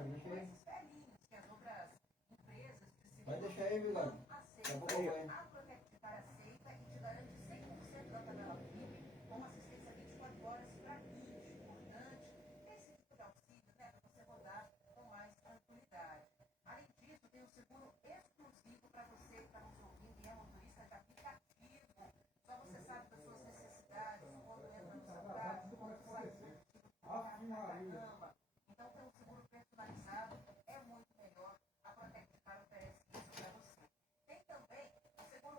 Bigode, deixa aí. esses velhinhos que as outras empresas de Vai seguro deixar aí, Bigode. não Daqui a pouco aceitam. eu venho. A Protectar aceita e te garante 100% da tabela FIP com assistência 24 horas para guincho. Importante esse tipo de auxílio, né, para você rodar com mais tranquilidade. Além disso, tem um seguro exclusivo para você que está nos ouvindo e é motorista de aplicativo. Só você sabe das suas necessidades, quando entra no seu carro, quando sai do seu caramba. Então, ter um seguro personalizado é muito melhor. A Protectar oferece isso para você. Tem também o seguro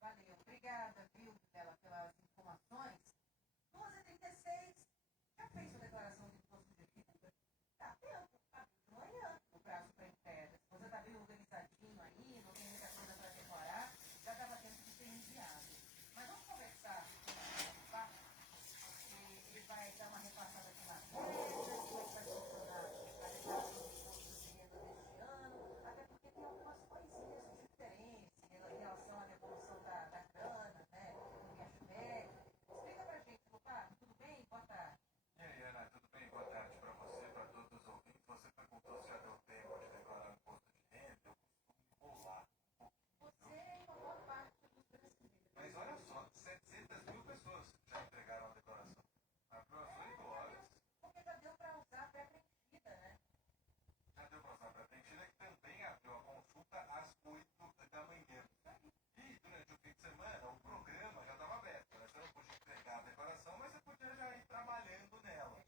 Valeu. Obrigada, viu, Vilela, pelas informações. 12h36. Já fez sua declaração de imposto de renda? Dá tempo. Abriu de manhã o prazo para entrega. Se você está bem organizadinho aí, não tem muita coisa para declarar, já dava tempo de ser enviado. Mas vamos conversar com o Paco, porque ele vai dar uma repassada aqui na regra, como é que vai funcionar a declaração de imposto de renda deste ano, até porque tem algumas coisinhas diferentes em relação à devolução da grana, né, do cashback. Explica pra gente, Paco, tudo bem? Boa tarde. E aí, Ana, tudo bem? Boa tarde para você, para todos os ouvintes. Você perguntou se já deu tempo de declarar imposto de renda. Eu costumo enrolar um pouquinho. Você é a maior parte dos brasileiros. Mas olha só, 700 mil pessoas já entregaram a declaração. Abriu às 8 horas. Porque já deu para usar pré-preenchida, né? Já deu para usar para preenchida, que também abriu a consulta às 8 da manhã. E durante o fim de semana, o programa já estava aberto. Né? Você não podia entregar a declaração, mas você podia já ir trabalhando nela.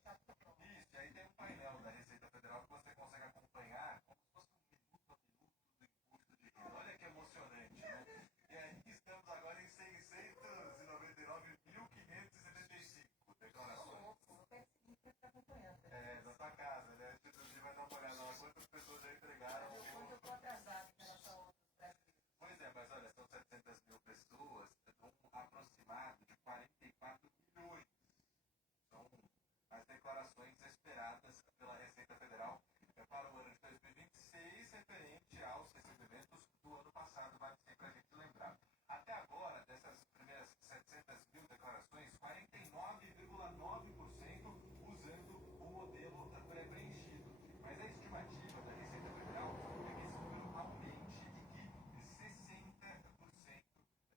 Isso, e aí tem um painel da Receita Federal que você consegue acompanhar como se fosse um minuto a minuto do imposto de renda. Olha que emocionante, né? E aí estamos agora em 699.575 declarações. Eu percebi que você está acompanhando. Na sua casa, né? Antes do dia vai dar uma olhada lá quantas pessoas já entregaram. Eu estou atrasado em relação a outros brasileiros. Pois é, mas olha, são 700 mil pessoas, um aproximado de 44 milhões. São as declarações esperadas pela Receita Federal para o ano de 2026, referente aos recebimentos do ano passado, vale sempre a gente lembrar. Até agora, dessas primeiras 700 mil declarações, 49,9% usando o modelo pré-preenchido. Mas a estimativa da Receita Federal é que esse número aumente e que 60%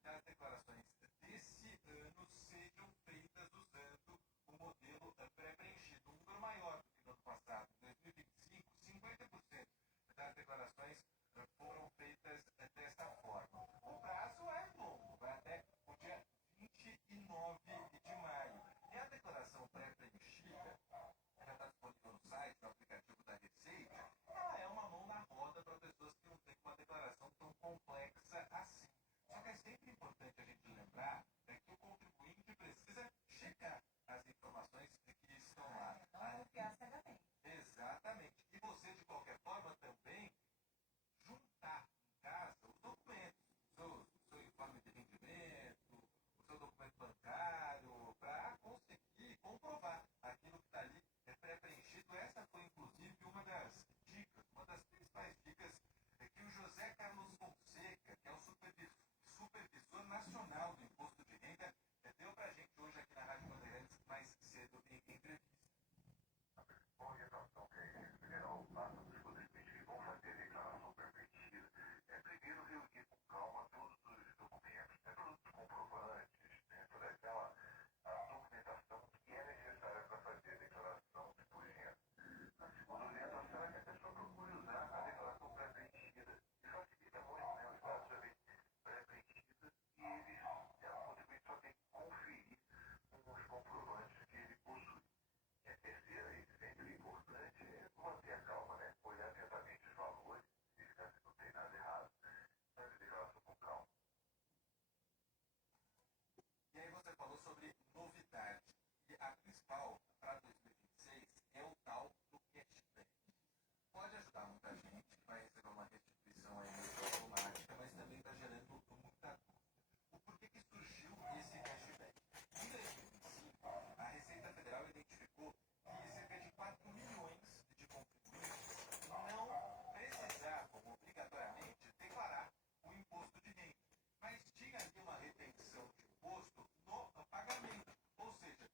das declarações desse ano sejam feitas usando o modelo pré-preenchido, um número maior do que no ano passado. Em 2025, 50% das declarações foram feitas desta forma. O prazo é longo, vai até o dia 29 de maio. E a declaração pré-preenchida, já está disponível no site, no aplicativo da Receita, ela é uma mão na roda para pessoas que não têm uma declaração tão complexa assim. Só que é sempre importante a gente lembrar que o contribuinte precisa checar as informações que estão lá. Não confiar cegamente. Exatamente. E você, de qualquer forma, também juntar em casa os documentos, o seu informe de rendimento, o seu documento bancário, para conseguir comprovar aquilo que está ali pré-preenchido. Essa foi, inclusive, uma das dicas, uma das principais dicas que o José Carlos Fonseca, que é o supervisor nacional do imposto de renda, deu para a gente hoje aqui na Rádio Bandeirantes mais cedo em entrevista. A orientação que a Receita Federal passa para os contribuintes que vão fazer a declaração pré-preenchida é primeiro reunir com calma todos os documentos, todos os comprovantes, toda aquela documentação que é necessária para fazer a declaração de imposto de renda. A segunda orientação é que a pessoa procure usar a declaração pré-preenchida. E facilita muito, né? Os dados já vêm pré-preenchidos e o contribuinte só tem que conferir os comprovantes que ele possui. E a terceira, e sempre importante, é manter a calma, né? Olhar atentamente os valores, verificar se não tem nada errado, fazer a declaração com calma. E aí você falou sobre novidade. E a principal para 2026 é o tal do cashback. Pode ajudar muita gente, vai receber uma restituição aí automática, mas também está gerando muita dúvida. O porquê que surgiu esse cashback? Em 2025, a Receita Federal identificou que cerca de 4 milhões de contribuintes não precisavam obrigatoriamente declarar o imposto de renda, mas tinha ali uma retenção de imposto no pagamento. Ou seja,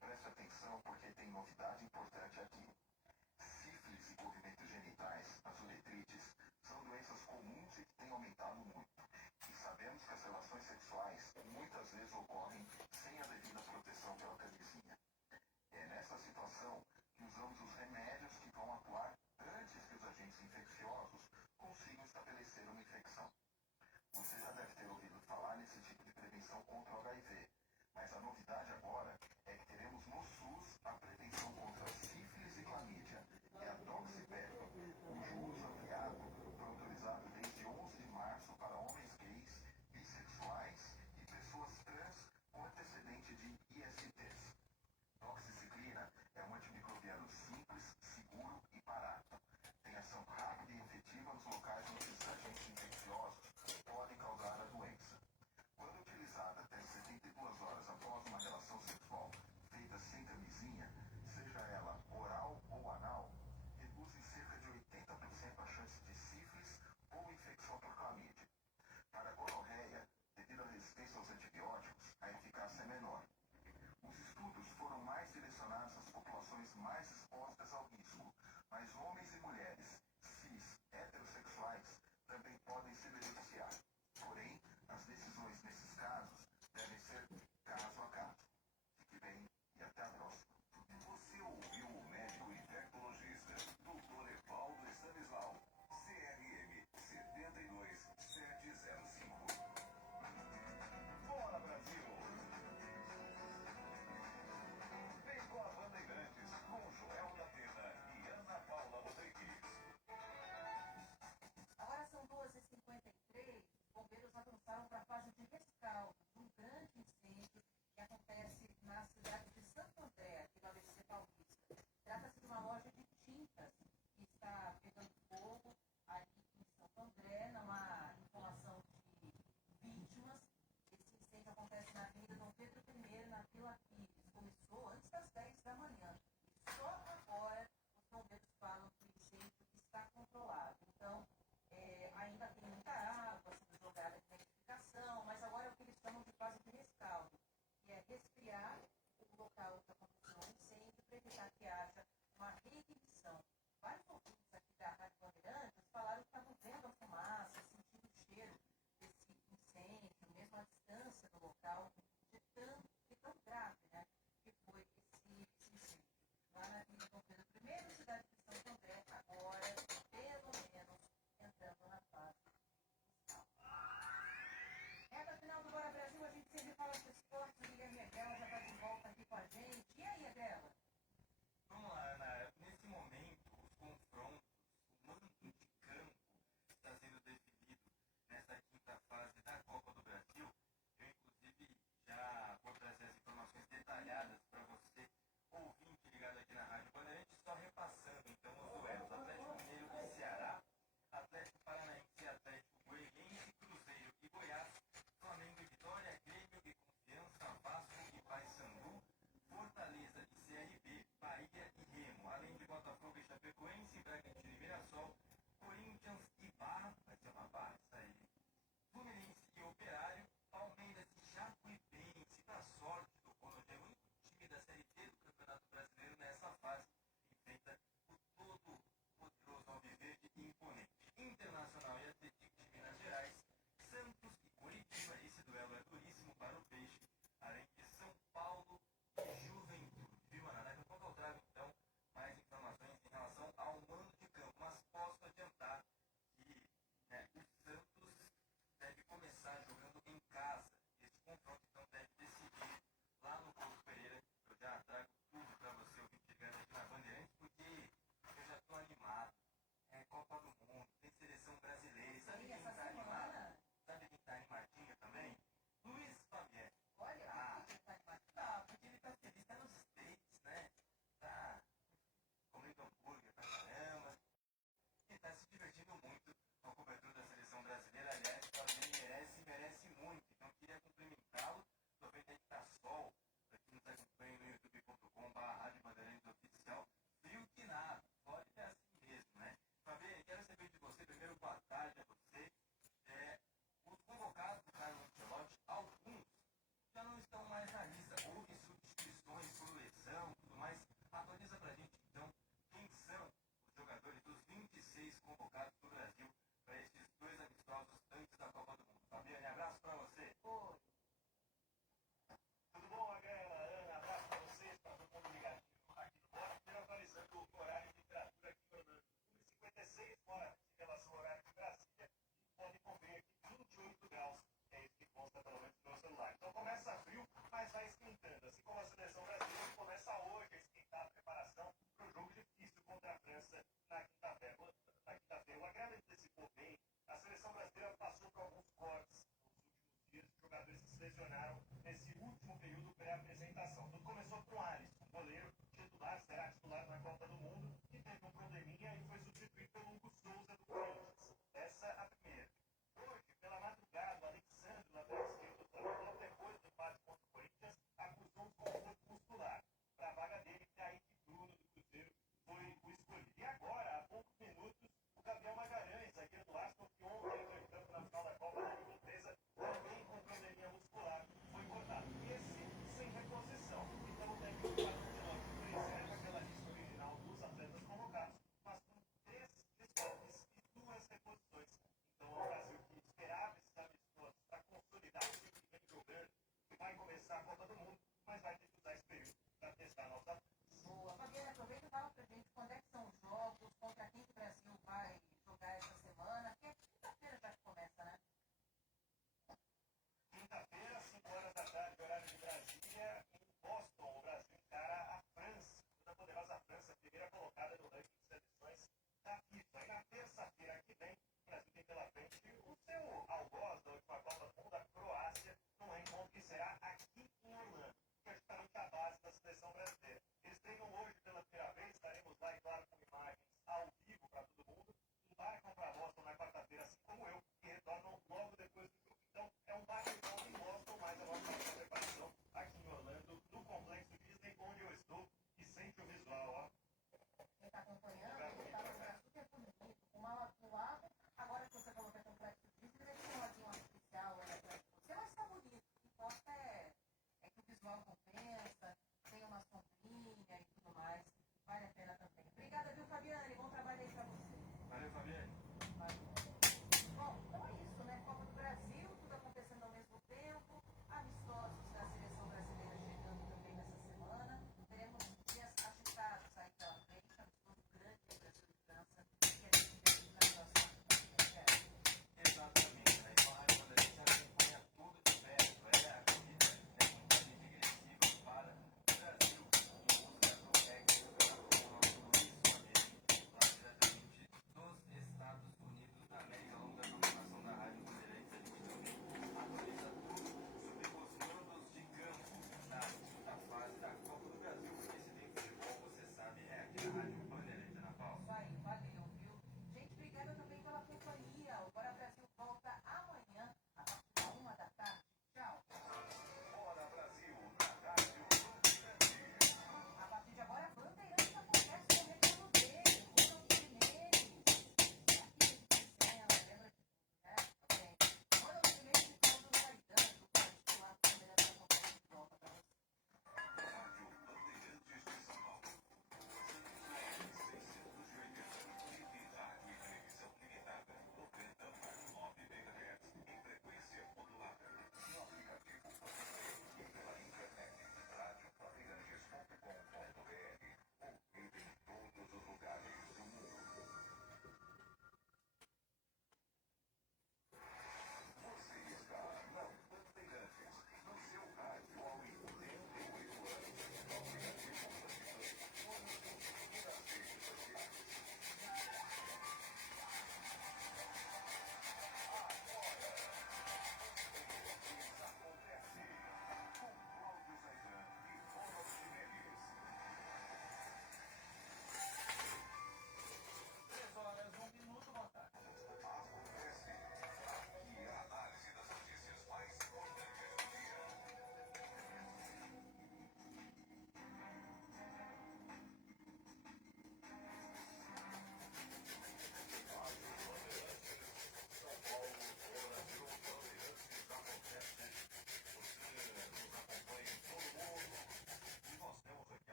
preste atenção porque tem novidade importante aqui. Sífilis e movimentos genitais, as uretrites, são doenças comuns e que têm aumentado muito. E sabemos que as relações sexuais muitas vezes ocorrem sem a devida proteção pela camisinha. É nessa situação que usamos os remédios que vão atuar antes que os agentes infecciosos consigam estabelecer uma infecção. Você já deve ter ouvido falar nesse tipo de prevenção contra o HIV, mas a novidade agora é que teremos no SUS a prevenção contra sífilis e clamídia. É a Doxipep, o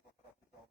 leva para a prisão